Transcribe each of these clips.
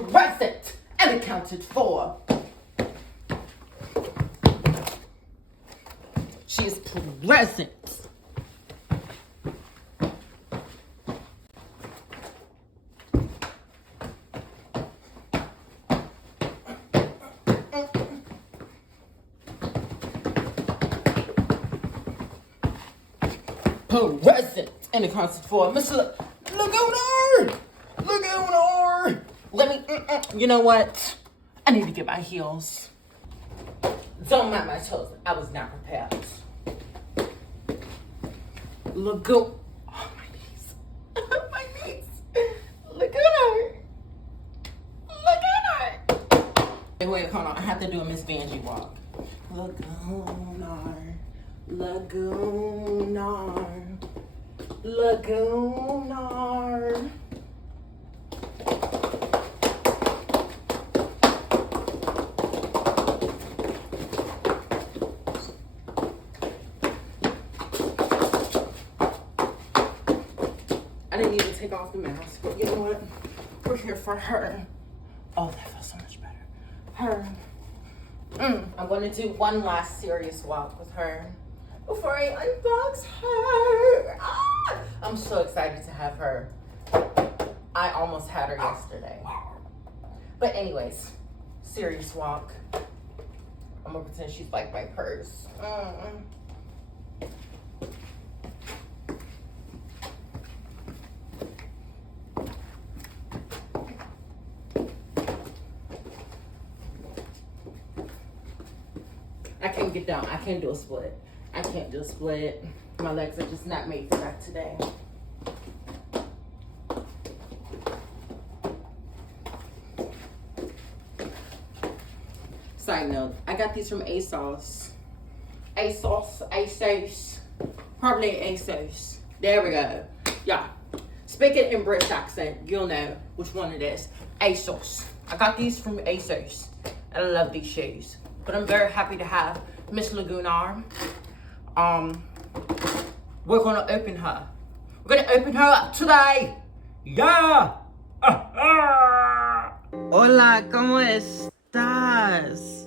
present and accounted for. She is present. Present and accounted for. Mr. Lagoona! Lagoona! Let me, you know what? I need to get my heels. Don't mind my toes. I was not prepared. Lagoon. Oh, my knees. My knees. Lagoona. Lagoona. Wait, hold on. I have to do a Miss Vanjie walk. Lagoona. Lagoona. Lagoona. I didn't even take off the mask, but you know what? We're here for her. Oh, that feels so much better. Her. I'm going to do one last serious walk with her before I unbox her. Ah! I'm so excited to have her. I almost had her yesterday. But anyways, serious walk. I'm going to pretend she's like my purse. I can't get down. I can't do a split. I can't do a split. My legs are just not made for that today. Side note, I got these from ASOS. ASOS. Probably ASOS. There we go. Yeah. Speaking in British accent, you'll know which one it is. ASOS. I got these from ASOS. And I love these shoes. But I'm very happy to have Miss Lagoona. We're gonna open her. We're gonna open her up today. Yeah. Hola, ¿cómo estás?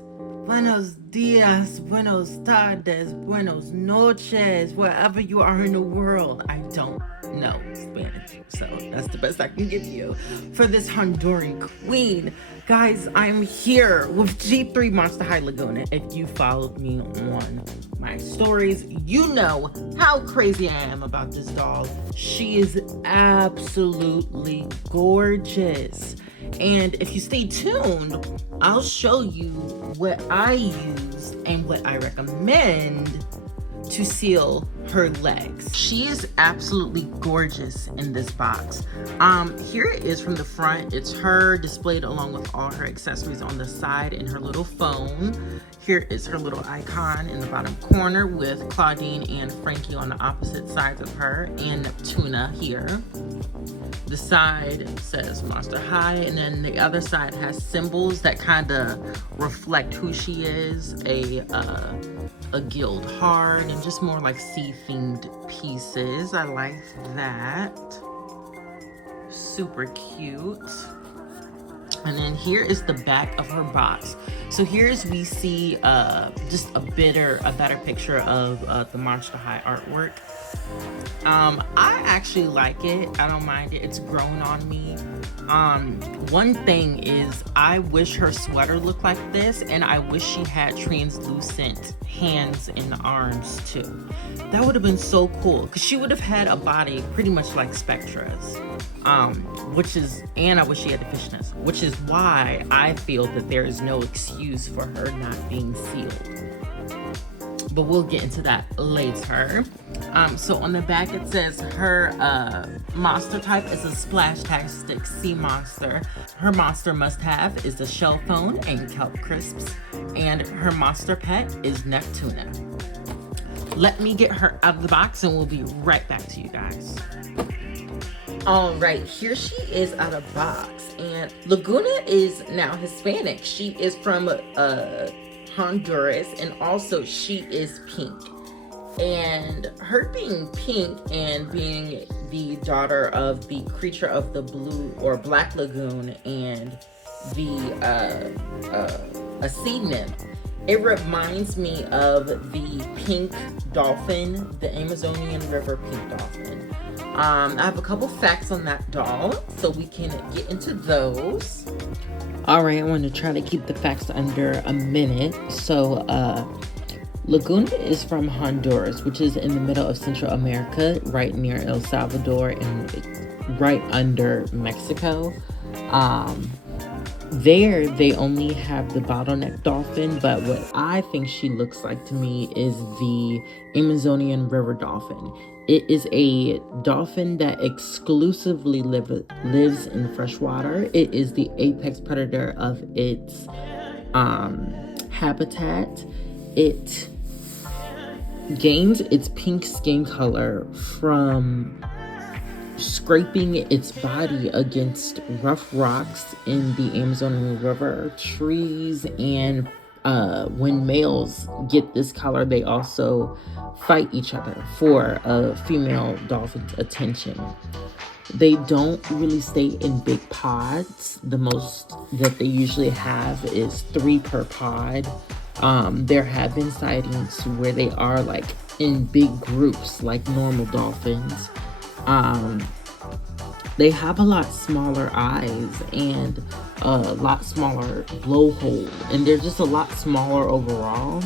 Buenos días, buenos tardes, buenos noches, wherever you are in the world. I don't know Spanish, so that's the best I can give you for this Honduran queen. Guys, I'm here with G3 Monster High Lagoona. If you followed me on my stories, you know how crazy I am about this doll. She is absolutely gorgeous. And if you stay tuned, I'll show you what I use and what I recommend to seal her legs. She is absolutely gorgeous in this box. Here it is from the front. It's her displayed along with all her accessories on the side and her little phone. Here is her little icon in the bottom corner with Claudine and Frankie on the opposite sides of her, and Neptuna here. The side says Monster High, and then the other side has symbols that kind of reflect who she is. A guild heart and just more like sea-themed pieces. I like that. Super cute. And then here is the back of her box. So here's we see just a better picture of the Monster High artwork. I actually like it. I don't mind it. It's grown on me. One thing is I wish her sweater looked like this, and I wish she had translucent hands and arms too. That would have been so cool, because she would have had a body pretty much like Spectra's. And I wish she had the fishnets, which is why I feel that there is no excuse for her not being sealed. But we'll get into that later. So on the back it says her monster type is a splashtastic sea monster. Her monster must have is the shell phone and kelp crisps, and her monster pet is Neptuna. Let me get her out of the box and we'll be right back to you guys. All right, here she is out of box, and Lagoona is now Hispanic. She is from Honduras, and also she is pink. And her being pink and being the daughter of the creature of the blue or black lagoon and a sea nymph. It reminds me of the pink dolphin, the Amazonian River pink dolphin. I have a couple facts on that doll, so we can get into those. All right, I want to try to keep the facts under a minute. So, Lagoona is from Honduras, which is in the middle of Central America, right near El Salvador and right under Mexico. There, they only have the bottleneck dolphin, but what I think she looks like to me is the Amazonian river dolphin. It is a dolphin that exclusively lives in freshwater. It is the apex predator of its habitat. It gains its pink skin color from scraping its body against rough rocks in the Amazonian River, trees, and when males get this color, they also fight each other for a female dolphin's attention. They don't really stay in big pods. The most that they usually have is 3 per pod. There have been sightings where they are like in big groups like normal dolphins. They have a lot smaller eyes and a lot smaller blowhole, and they're just a lot smaller overall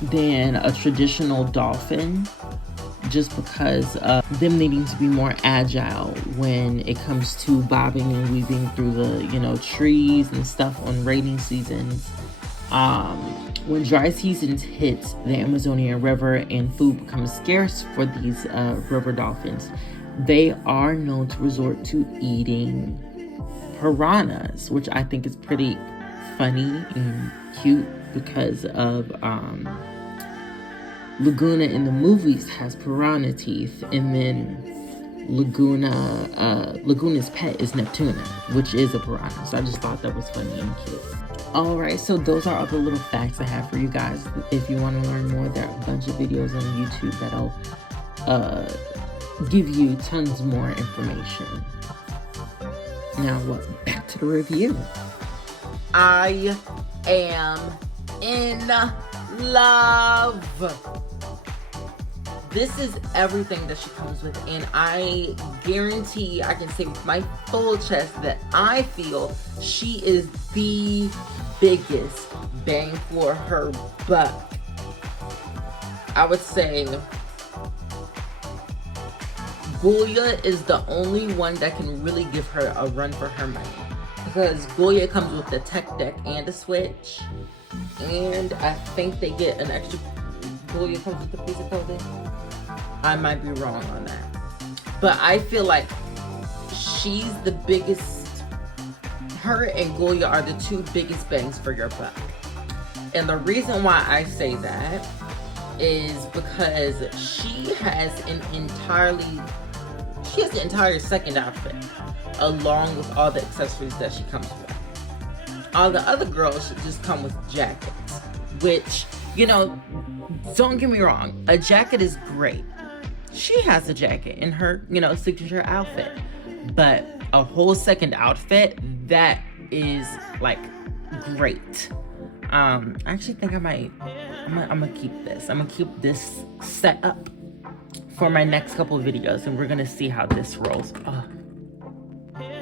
than a traditional dolphin, just because of them needing to be more agile when it comes to bobbing and weaving through the trees and stuff on rainy seasons. When dry seasons hit the Amazonian River and food becomes scarce for these river dolphins, they are known to resort to eating piranhas, which I think is pretty funny and cute because of Lagoona in the movies has piranha teeth, and then Lagoona's pet is Neptuna, which is a piranha. So I just thought that was funny and cute. All right, so those are all the little facts I have for you guys. If you want to learn more, there are a bunch of videos on YouTube that'll give you tons more information. Now, back to the review. I am in love. This is everything that she comes with, and I guarantee I can say with my full chest that I feel she is the biggest bang for her buck. I would say Goya is the only one that can really give her a run for her money, because Goya comes with the tech deck and a switch, and I think they get an extra. Goya comes with the piece of clothing. I might be wrong on that, but I feel like she's the biggest. Her and Goya are the 2 biggest bangs for your buck, and the reason why I say that is because she has the entire second outfit along with all the accessories that she comes with. All the other girls should just come with jackets, which, don't get me wrong, a jacket is great. She has a jacket in her, signature outfit, but a whole second outfit, that is like great. I actually think I'm gonna keep this. I'm gonna keep this set up for my next couple of videos, and we're gonna see how this rolls. Oh,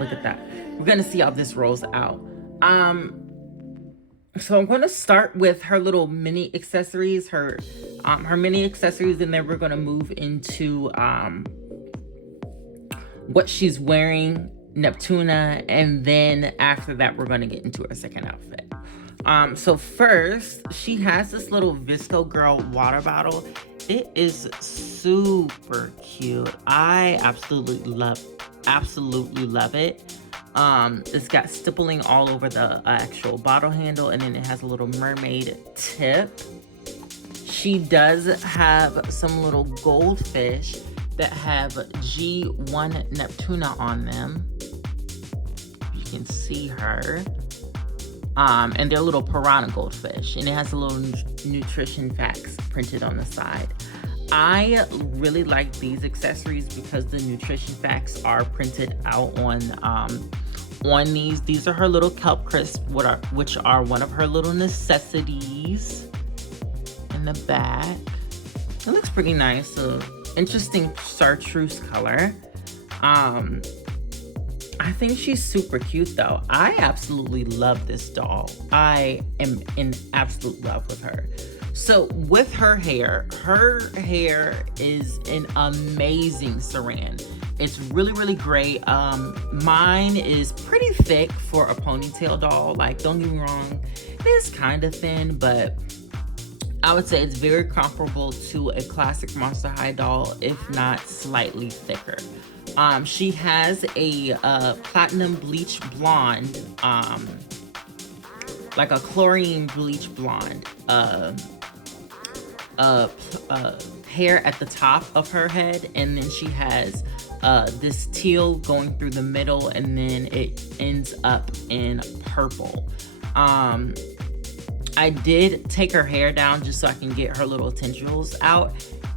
look at that. We're gonna see how this rolls out. So I'm gonna start with her little mini accessories, her mini accessories, and then we're gonna move into what she's wearing, Neptuna, and then after that we're gonna get into her second outfit. So first, she has this little Visco Girl water bottle. It is super cute. I absolutely love it. It's got stippling all over the actual bottle handle, and then it has a little mermaid tip. She does have some little goldfish that have G1 Neptuna on them. You can see her. And they're little piranha goldfish, and it has a little nutrition facts printed on the side. I really like these accessories because the nutrition facts are printed out on these. These are her little kelp crisps, which are one of her little necessities in the back. It looks pretty nice. Interesting chartreuse color. I think she's super cute though. I absolutely love this doll. I am in absolute love with her. So with her hair is an amazing saran. It's really, really great. Mine is pretty thick for a ponytail doll. Like, don't get me wrong, it is kind of thin, but I would say it's very comparable to a classic Monster High doll, if not slightly thicker. She has a platinum bleach blonde, like a chlorine bleach blonde hair at the top of her head, and then she has this teal going through the middle, and then it ends up in purple. I did take her hair down just so I can get her little tendrils out.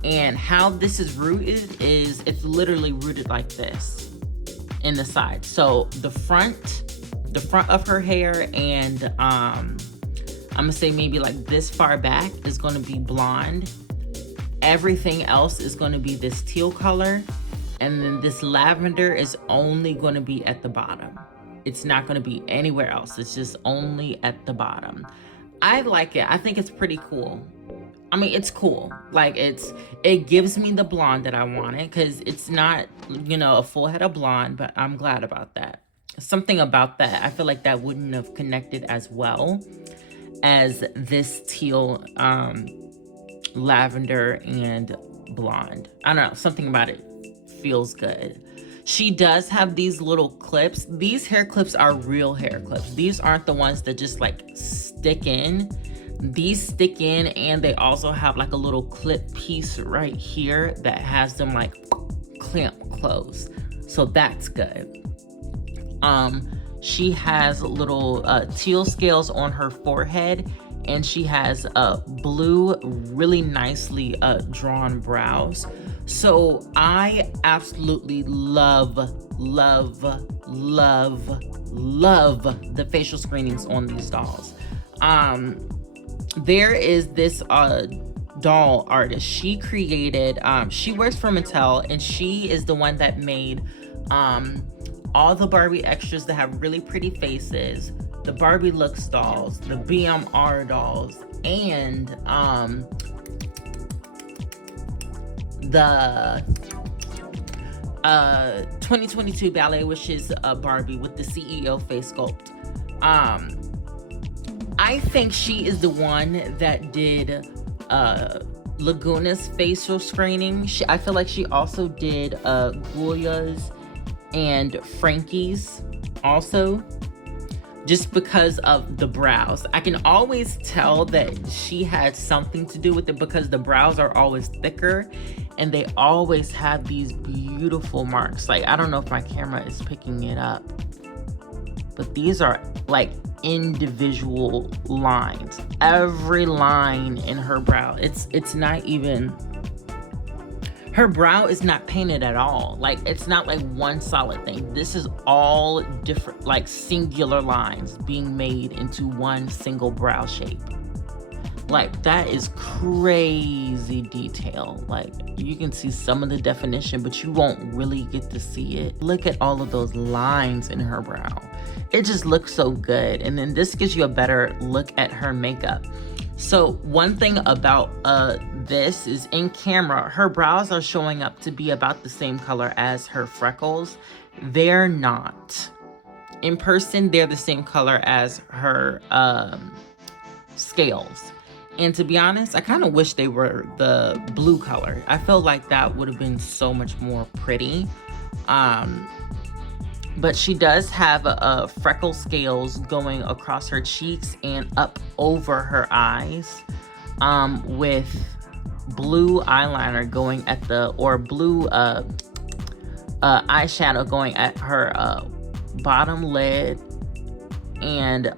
And how this is rooted is it's literally rooted like this in the side. So the front of her hair and I'm gonna say maybe like this far back is gonna be blonde. Everything else is gonna be this teal color. And then this lavender is only gonna be at the bottom. It's not gonna be anywhere else. It's just only at the bottom. I like it. I think it's pretty cool. I mean, it's cool. Like, it gives me the blonde that I wanted, because it's not, you know, a full head of blonde, but I'm glad about that. Something about that, I feel like that wouldn't have connected as well as this teal, lavender and blonde. I don't know, something about it feels good. She does have these little clips. These hair clips are real hair clips. These aren't the ones that just like stick in. These stick in, and they also have like a little clip piece right here that has them like clamp closed. So that's good. She has little teal scales on her forehead, and she has blue, really nicely drawn brows. So I absolutely love the facial screenings on these dolls. There is this doll artist. She created, she works for Mattel, and she is the one that made all the Barbie extras that have really pretty faces, the Barbie Looks dolls, the BMR dolls, and the 2022 Ballet Wishes Barbie with the CEO face sculpt. I think she is the one that did Lagoona's facial screening. I feel like she also did Julia's and Frankie's also, just because of the brows. I can always tell that she had something to do with it, because the brows are always thicker and they always have these beautiful marks. Like, I don't know if my camera is picking it up, but these are like individual lines. Every line in her brow, it's not even, her brow is not painted at all. Like, it's not like one solid thing. This is all different, like singular lines being made into one single brow shape. Like, that is crazy detail. Like, you can see some of the definition, but you won't really get to see it. Look at all of those lines in her brow. It just looks so good. And then this gives you a better look at her makeup. So one thing about this is, in camera, her brows are showing up to be about the same color as her freckles. They're not. In person, they're the same color as her scales. And to be honest, I kind of wish they were the blue color. I feel like that would have been so much more pretty. But she does have freckle scales going across her cheeks and up over her eyes, with blue eyeliner going at the, or blue eyeshadow going at her bottom lid and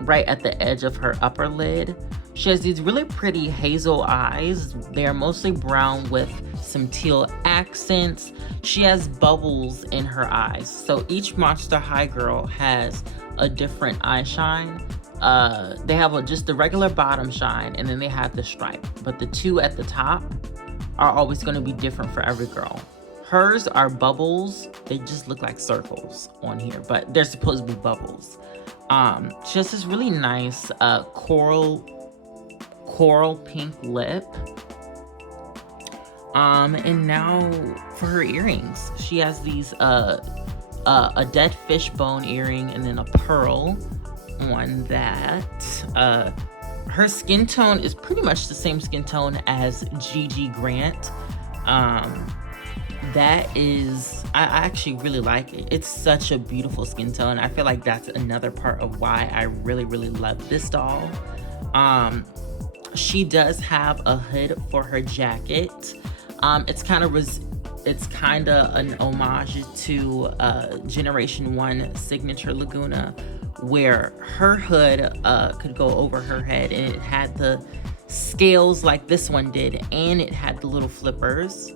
right at the edge of her upper lid. She has these really pretty hazel eyes. They're mostly brown with some teal accents. She has bubbles in her eyes. So each Monster High girl has a different eye shine. They have just the regular bottom shine, and then they have the stripe. But the two at the top are always going to be different for every girl. Hers are bubbles. They just look like circles on here, but they're supposed to be bubbles. She has this really nice coral pink lip. And now for her earrings, she has these a dead fish bone earring and then a pearl on that. Her skin tone is pretty much the same skin tone as Gigi Grant. That is, I actually really like it. It's such a beautiful skin tone. I feel like that's another part of why I really love this doll. She does have a hood for her jacket. It's kind of an homage to Generation 1 Signature Lagoona, where her hood could go over her head, and it had the scales like this one did, and it had the little flippers.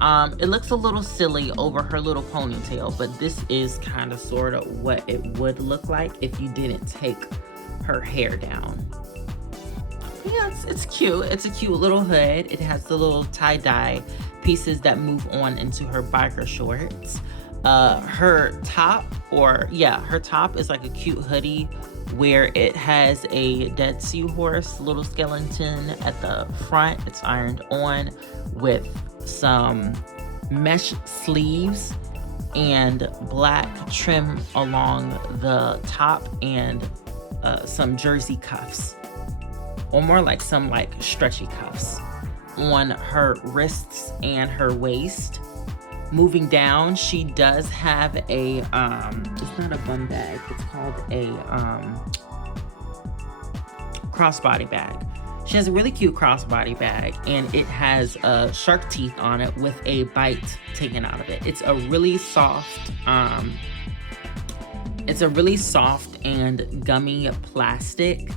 It looks a little silly over her little ponytail, but this is kind of sort of what it would look like if you didn't take her hair down. Yeah, it's cute. It's a cute little hood. It has the little tie-dye pieces that move on into her biker shorts. Her top is like a cute hoodie where it has a dead seahorse little skeleton at the front. It's ironed on with some mesh sleeves and black trim along the top, and some jersey cuffs, or more like some like stretchy cuffs on her wrists and her waist. Moving down, she does have a it's not a bum bag, it's called a crossbody bag. She has a really cute crossbody bag, and it has shark teeth on it with a bite taken out of it. It's a really soft and gummy plastic.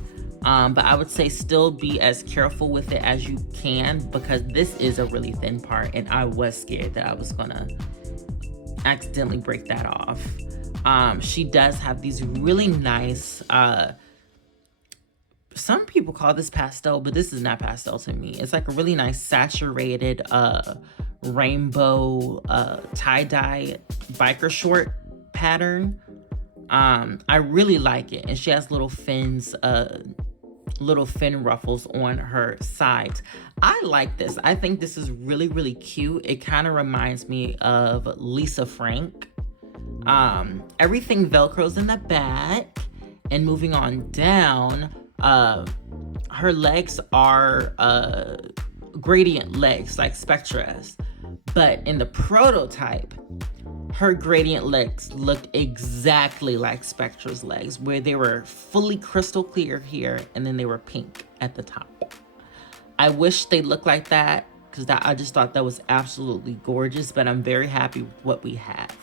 But I would say still be as careful with it as you can, because this is a really thin part, and I was scared that I was gonna accidentally break that off. She does have these really nice, some people call this pastel, but this is not pastel to me. It's like a really nice saturated rainbow tie-dye biker short pattern. I really like it, and she has little fins, little fin ruffles on her sides. I like this. I think this is really cute. It kind of reminds me of Lisa Frank. Everything velcros in the back, and moving on down, her legs are gradient legs like Spectra's, but in the prototype, her gradient legs looked exactly like Spectra's legs, where they were fully crystal clear here, and then they were pink at the top. I wish they looked like that, because I just thought that was absolutely gorgeous, but I'm very happy with what we have.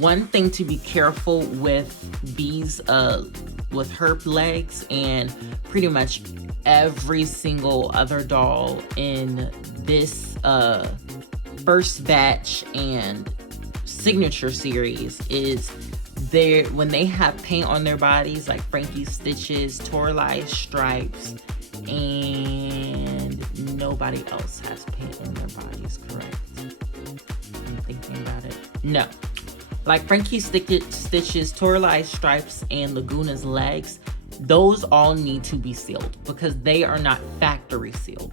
One thing to be careful with these, with her legs, and pretty much every single other doll in this first batch and signature series, is when they have paint on their bodies, like Frankie's Stitches, Toralei Stripes, and nobody else has paint on their bodies, correct? I'm thinking about it. No. Like Frankie's Stitches, Toralei Stripes, and Lagoona's legs, those all need to be sealed because they are not factory sealed.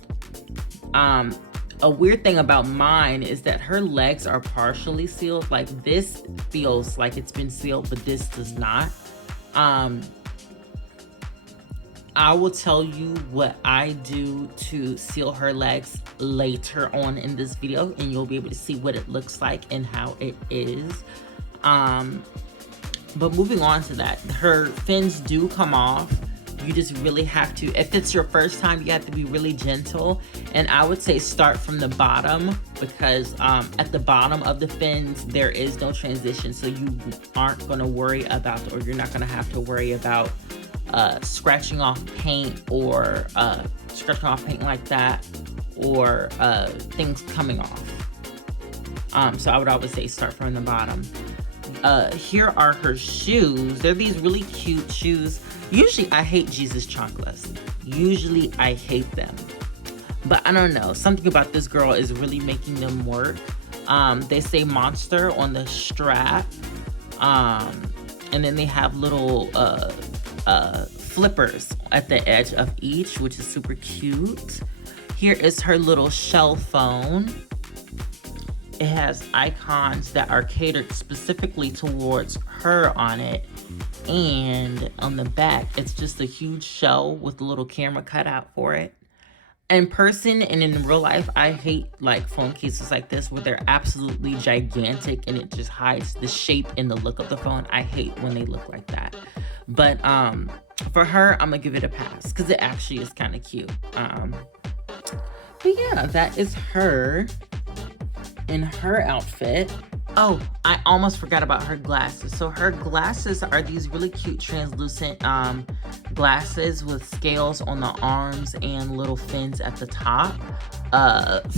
A weird thing about mine is that her legs are partially sealed. Like this feels like it's been sealed, but this does not. I will tell you what I do to seal her legs later on in this video, and you'll be able to see what it looks like and how it is. But moving on to that, her fins do come off. You just really have to, if it's your first time, you have to be really gentle. And I would say start from the bottom, because at the bottom of the fins, there is no transition. So you aren't going to worry about, or you're not going to have to worry about scratching off paint or scratching off paint like that, or things coming off. So I would always say start from the bottom. Here are her shoes. They're these really cute shoes. Usually I hate Jesus chocolates. Usually I hate them. But I don't know. Something about this girl is really making them work. They say Monster on the strap. And then they have little flippers at the edge of each, which is super cute. Here is her little shell phone. It has icons that are catered specifically towards her on it. And on the back, it's just a huge shell with a little camera cut out for it. In person and in real life, I hate like phone cases like this where they're absolutely gigantic and it just hides the shape and the look of the phone. I hate when they look like that. But for her, I'm gonna give it a pass because it actually is kind of cute. But yeah, that is her in her outfit. Oh, I almost forgot about her glasses. So her glasses are these really cute translucent glasses with scales on the arms and little fins at the top.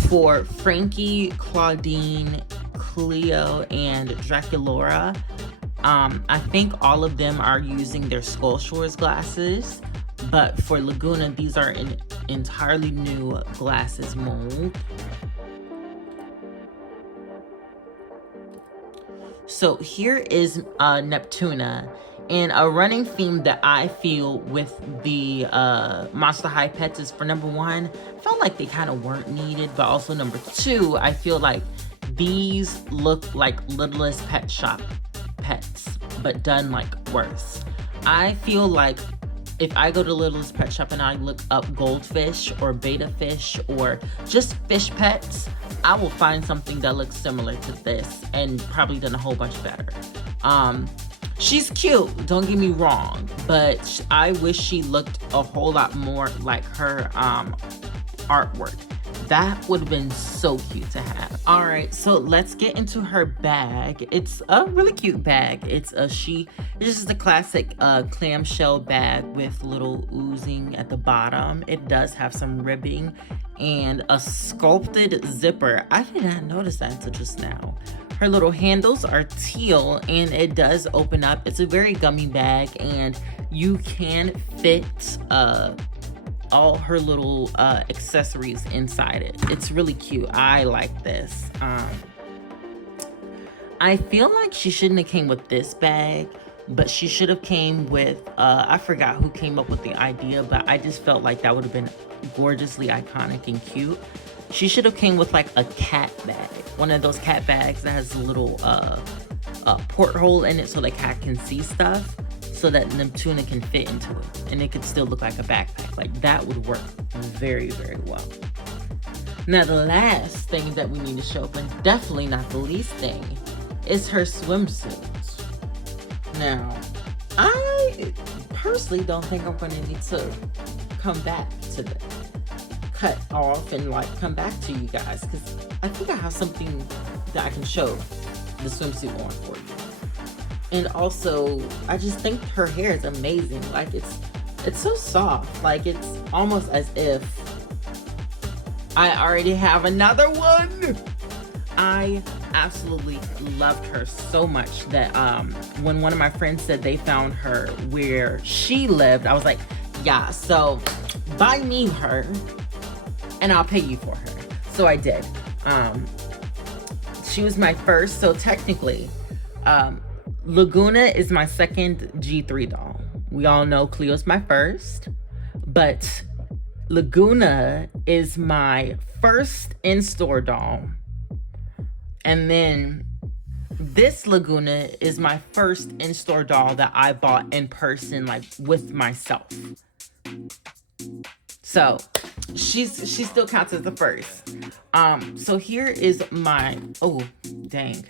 For Frankie, Claudine, Cleo, and Draculaura. I think all of them are using their Skull Shores glasses. But for Lagoona, these are an entirely new glasses mold. So here is Neptuna, and a running theme that I feel with the Monster High pets is, for number one, I felt like they kind of weren't needed, but also number two, I feel like these look like Littlest Pet Shop pets, but done like worse. I feel like if I go to Littlest Pet Shop and I look up goldfish or betta fish or just fish pets, I will find something that looks similar to this and probably done a whole bunch better. She's cute, don't get me wrong, but I wish she looked a whole lot more like her artwork. That would have been so cute to have. All right, so let's get into her bag. It's a really cute bag. It's just a classic clamshell bag with little oozing at the bottom. It does have some ribbing and a sculpted zipper. I did not notice that until just now. Her little handles are teal and it does open up. It's a very gummy bag and you can fit all her little accessories inside it. It's really cute. I like this. I feel like she shouldn't have came with this bag, but she should have came with, I forgot who came up with the idea, but I just felt like that would have been gorgeously iconic and cute. She should have came with like a cat bag. One of those cat bags that has a little porthole in it so the cat can see stuff, so that Neptuna can fit into it and it could still look like a backpack. Like that would work very, very well. Now the last thing that we need to show up, and definitely not the least thing, is her swimsuit. Now, I personally don't think I'm gonna need to come back to the cut off and like come back to you guys, because I think I have something that I can show the swimsuit on for you. And also, I just think her hair is amazing. Like it's so soft. Like it's almost as if I already have another one. I absolutely loved her so much that when one of my friends said they found her where she lived, I was like, yeah, so buy me her and I'll pay you for her. So I did. She was my first, so technically, Lagoona is my second G3 doll. We all know Cleo's my first, but Lagoona is my first in-store doll. And then this Lagoona is my first in-store doll that I bought in person, like with myself. So she still counts as the first. So here is my, oh, dang.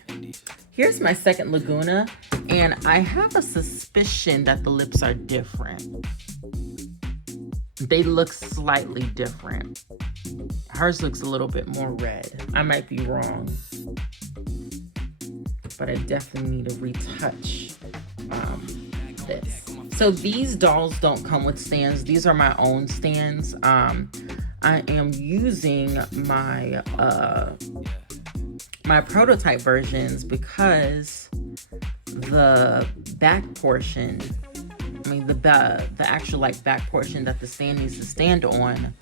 Here's my second Lagoona, and I have a suspicion that the lips are different. They look slightly different. Hers looks a little bit more red. I might be wrong, but I definitely need to retouch this. So these dolls don't come with stands. These are my own stands. I am using my prototype versions because the back portion, the actual like back portion that the stand needs to stand on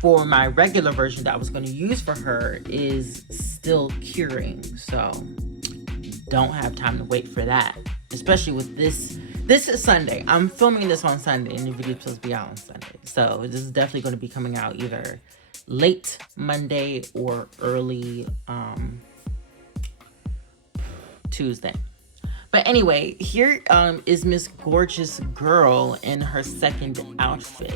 for my regular version that I was going to use for her is still curing. So don't have time to wait for that, especially with this. This is Sunday. I'm filming this on Sunday and the video is supposed to be out on Sunday. So this is definitely going to be coming out either late Monday or early Tuesday. But anyway, here is Miss Gorgeous Girl in her second outfit.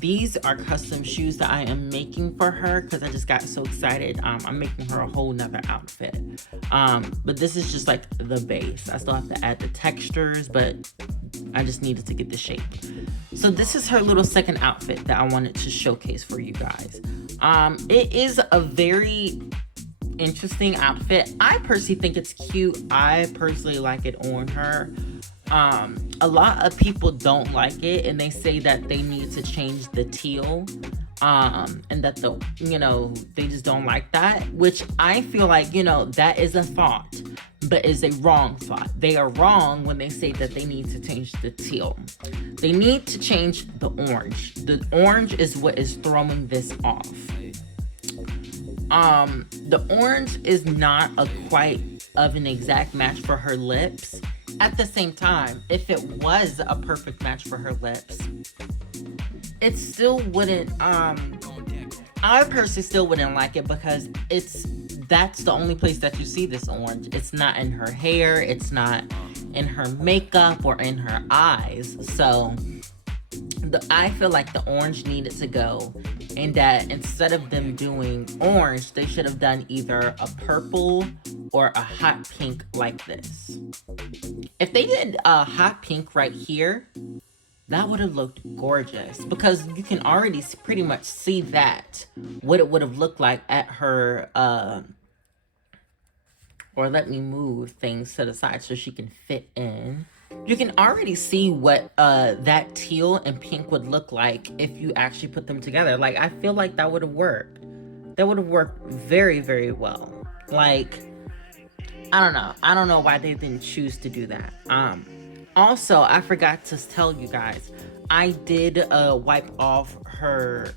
These are custom shoes that I am making for her because I just got so excited. I'm making her a whole nother outfit. But this is just like the base. I still have to add the textures, but I just needed to get the shape. So this is her little second outfit that I wanted to showcase for you guys. It is a very interesting outfit. I personally think it's cute. I personally like it on her. A lot of people don't like it and they say that they need to change the teal, and that they just don't like that, which I feel like, that is a thought, but is a wrong thought. They are wrong when they say that they need to change the teal. They need to change the orange. The orange is what is throwing this off. The orange is not a quite of an exact match for her lips. At the same time, if it was a perfect match for her lips, it still wouldn't, I personally still wouldn't like it because that's the only place that you see this orange. It's not in her hair, it's not in her makeup or in her eyes. So I feel like the orange needed to go, and that instead of them doing orange, they should have done either a purple or a hot pink like this. If they did a hot pink right here, that would have looked gorgeous because you can already pretty much see that, what it would have looked like at her, or let me move things to the side so she can fit in. You can already see what that teal and pink would look like if you actually put them together. Like, I feel like that would have worked. That would have worked very, very well. Like, I don't know. I don't know why they didn't choose to do that. Also, I forgot to tell you guys, I did wipe off her,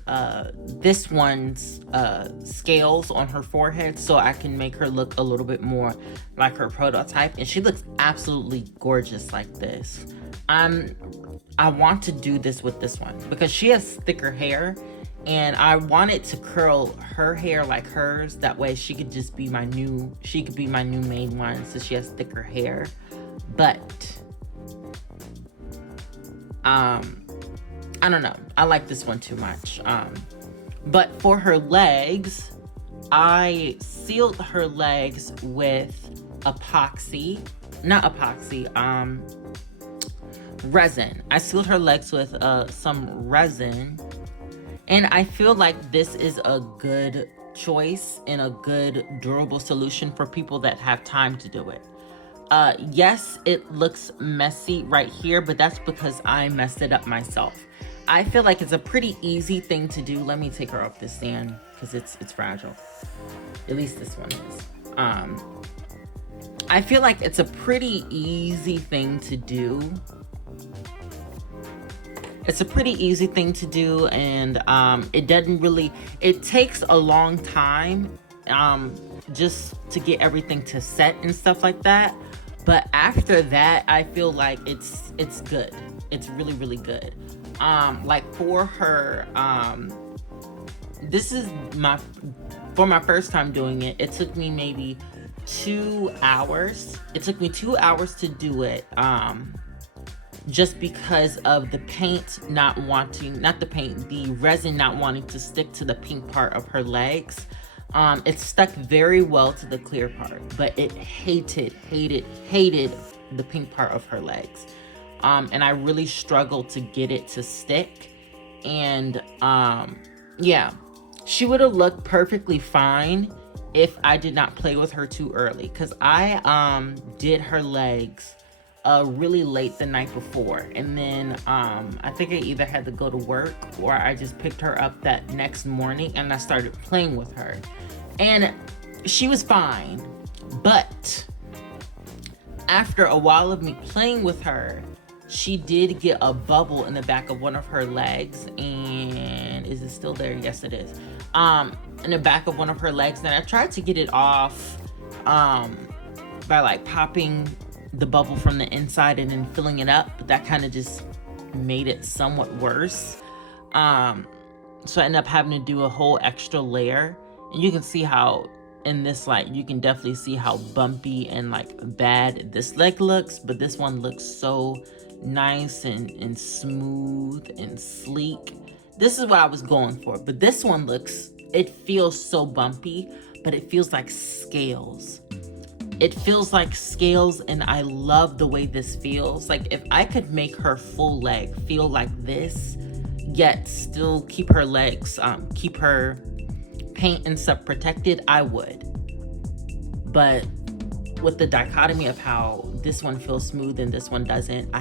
this one's scales on her forehead so I can make her look a little bit more like her prototype. And she looks absolutely gorgeous like this. I want to do this with this one because she has thicker hair and I wanted to curl her hair like hers. That way she could just be my new main one since she has thicker hair. But I don't know. I like this one too much. But for her legs, I sealed her legs with resin. I sealed her legs with some resin. And I feel like this is a good choice and a good durable solution for people that have time to do it. Yes, it looks messy right here, but that's because I messed it up myself. I feel like it's a pretty easy thing to do. Let me take her off this stand because it's fragile. At least this one is. I feel like it's a pretty easy thing to do. It's a pretty easy thing to do, and it takes a long time just to get everything to set and stuff like that. But after that, I feel like it's good. It's really, really good. Like for her, this is for my first time doing it. It took me maybe 2 hours. It took me 2 hours to do it. Just because of the the resin not wanting to stick to the pink part of her legs. It stuck very well to the clear part, but it hated the pink part of her legs. And I really struggled to get it to stick. And yeah, she would have looked perfectly fine if I did not play with her too early, because I did her legs really late the night before, and then I think I either had to go to work or I just picked her up that next morning and I started playing with her, and she was fine. But after a while of me playing with her, she did get a bubble in the back of one of her legs. And is it still there? Yes, it is. In the back of one of her legs, and I tried to get it off by like popping the bubble from the inside and then filling it up, but that kind of just made it somewhat worse. So I ended up having to do a whole extra layer, and you can see how in this light you can definitely see how bumpy and like bad this leg looks, but this one looks so nice and smooth and sleek. This is what I was going for, but this one looks, it feels so bumpy, but it feels like scales. It feels like scales, and I love the way this feels. Like if I could make her full leg feel like this, yet still keep her legs, keep her paint and stuff protected, I would. But with the dichotomy of how this one feels smooth and this one doesn't, I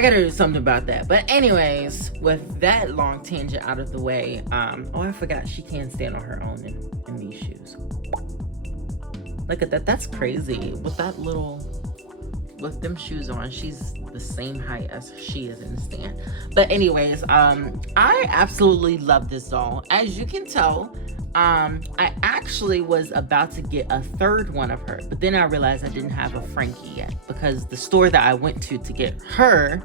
gotta do something about that. But anyways, with that long tangent out of the way, oh, I forgot she can stand on her own in these shoes. Look at that. That's crazy. With them shoes on, she's the same height as she is in the stand. But anyways, I absolutely love this doll. As you can tell, I actually was about to get a third one of her, but then I realized I didn't have a Frankie yet, because the store that I went to get her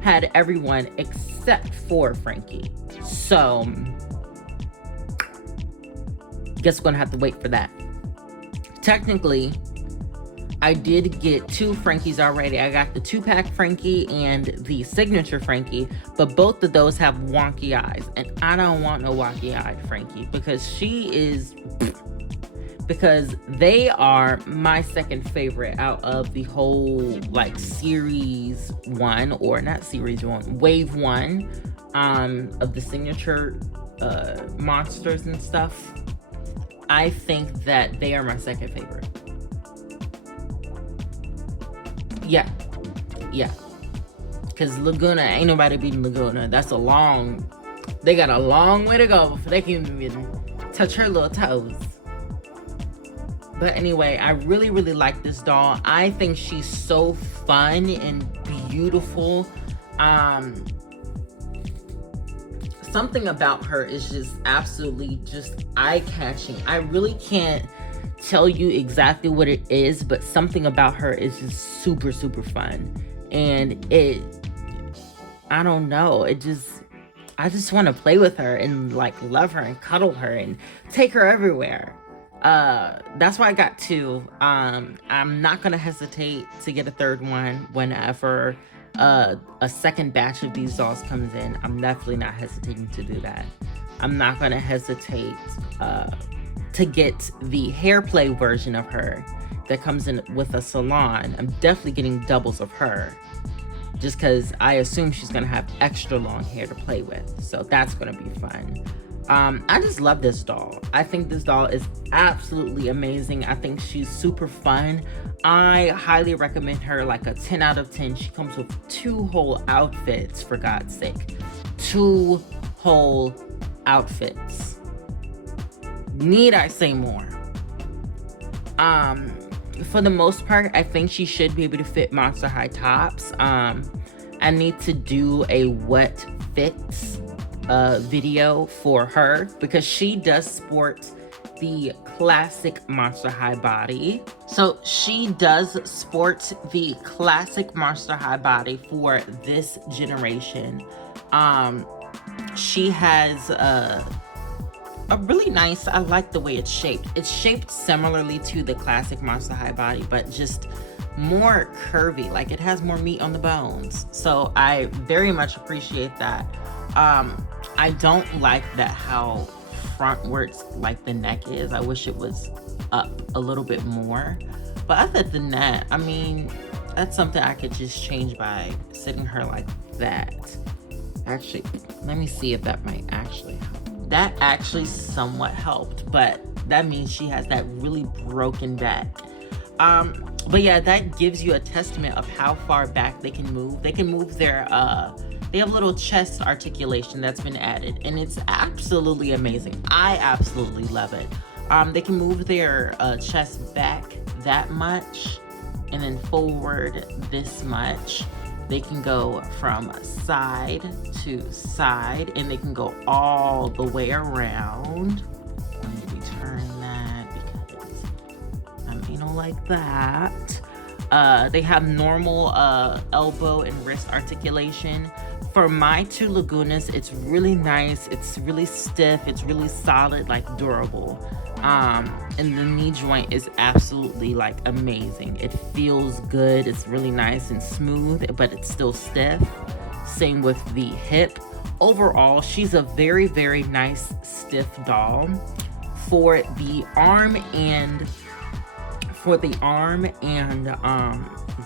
had everyone except for Frankie. So guess we're gonna have to wait for that. Technically, I did get 2 Frankies already. I got the 2-pack Frankie and the signature Frankie, but both of those have wonky eyes, and I don't want no wonky-eyed Frankie, because they are my second favorite out of the whole like series 1, or not series 1, wave 1 of the signature monsters and stuff. I think that they are my second favorite. Yeah. Because Lagoona, ain't nobody beating Lagoona. They got a long way to go before they can even touch her little toes. But anyway, I really, really like this doll. I think she's so fun and beautiful. Something about her is just absolutely just eye-catching. I really can't tell you exactly what it is, but something about her is just super, super fun. And I don't know, I just want to play with her and like love her and cuddle her and take her everywhere. That's why I got 2. I'm not gonna hesitate to get a third one whenever a second batch of these dolls comes in. I'm definitely not hesitating to do that. I'm not gonna hesitate to get the hair play version of her that comes in with a salon. I'm definitely getting doubles of her, just because I assume she's gonna have extra long hair to play with, so that's gonna be fun. I just love this doll. I think this doll is absolutely amazing. I think she's super fun. I highly recommend her, like a 10 out of 10. She comes with 2 whole outfits, for God's sake. 2 whole outfits. Need I say more? For the most part, I think she should be able to fit Monster High tops. I need to do a what fits video for her, because she does sport the classic Monster High body. So she does sport the classic Monster High body for this generation. She has a really nice, I like the way it's shaped. It's shaped similarly to the classic Monster High body, but just more curvy. Like it has more meat on the bones. So I very much appreciate that. I don't like that how frontwards like the neck is. I wish it was up a little bit more. But other than that, I mean, that's something I could just change by sitting her like that. Actually, let me see if that might actually help. That actually somewhat helped, but that means she has that really broken back. But yeah, that gives you a testament of how far back they can move. They can move their they have little chest articulation that's been added, and it's absolutely amazing. I absolutely love it. They can move their chest back that much and then forward this much. They can go from side to side, and they can go all the way around. Let me turn that because I don't like that. They have normal elbow and wrist articulation. For my two Lagunas, it's really nice. It's really stiff. It's really solid, like durable. And the knee joint is absolutely like amazing. It feels good. It's really nice and smooth, but it's still stiff. Same with the hip. Overall, she's a very, very nice stiff doll. For the arm and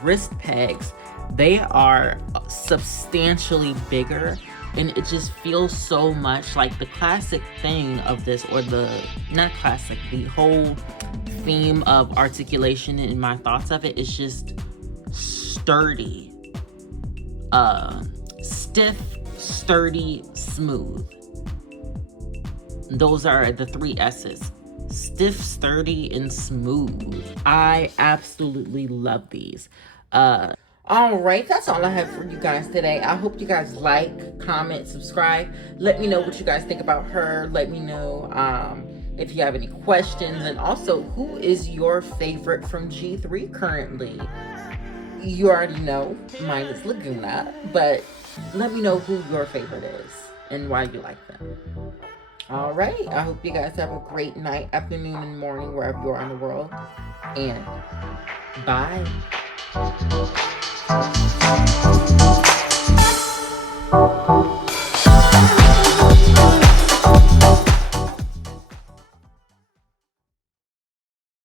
wrist pegs, they are substantially bigger, and it just feels so much like the classic thing of this, or the not classic, the whole theme of articulation in my thoughts of it is just sturdy, stiff, sturdy, smooth. Those are the three S's: stiff, sturdy, and smooth. I absolutely love these. All right, that's all I have for you guys today. I hope you guys like, comment, subscribe. Let me know what you guys think about her. Let me know if you have any questions, and also, who is your favorite from G3 currently? You already know mine is Lagoona, but let me know who your favorite is and why you like them. All right, I hope you guys have a great night, afternoon, and morning wherever you are in the world, and bye.